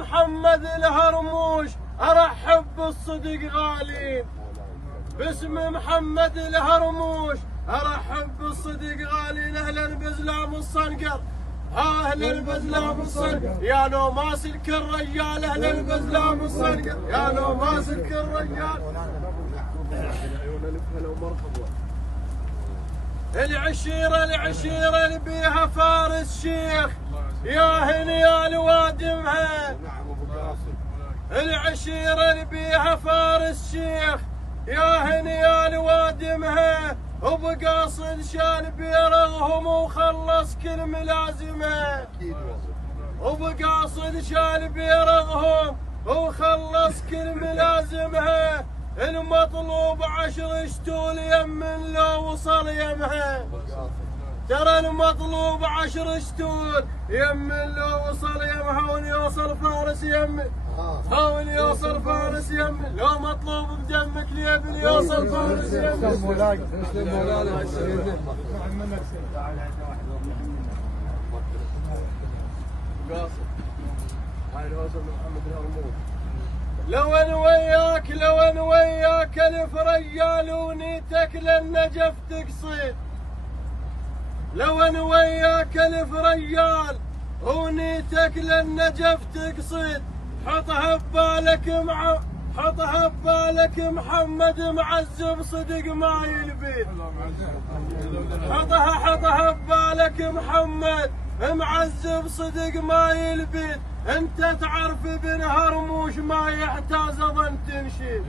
محمد الهرموش ارحب بالصدق غالين. باسم محمد الهرموش ارحب بالصدق غالين. اهلا بزلام الصنقر، اهلا بزلام الصنقر يا لو ماسك الرجال. اهلا بزلام الصنقر يا لو ماسك الرجال. العشيرة اللي بيها فارس شيخ يا هنيا لوادمها. العشيرة اللي بيها فارس شيخ يا هنيا لوادمها. وبقاصد شال بيرغهم وخلص كل ملازمه. وبقاصد شال بيرغهم وخلص كل ملازمها. المطلوب 10 شتول يمن لو وصل يمها. ترى المطلوب 10 شتول يمن لو وصل يمها. وليوصل فارس يمن، وليوصل فارس يمن. لو مطلوب بدمك ليبي ليوصل فارس يمن. لو انا وياك الف ريال ونيتك للنجف تقصد. لو انا وياك الف ريال ونيتك للنجف تقصد. حطها ببالك محمد معذب صدق ما يلبي. حطها ببالك محمد معذب صدق ما يلبي. انت تعرف ابن هرموش ما يحتاج اظن تنشد.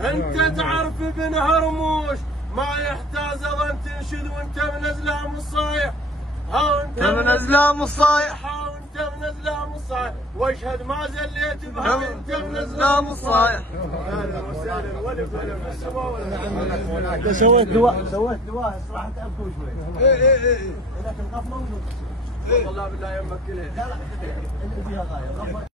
انت تعرف ابن هرموش ما يحتاج اظن تنشد. وانت من ازلام الصايح، وانت من ازلام الصايح، وانت من ازلام الصايح. واشهد ما زليت بها انت من ازلام الصايح. اهلا وسهلا. ولف في السماء ولا انت سويت دواء راح تأبكوا شوي. ايه لكن الغفله وجود. والله بالله يمك كلها. لا اللي فيها غايه.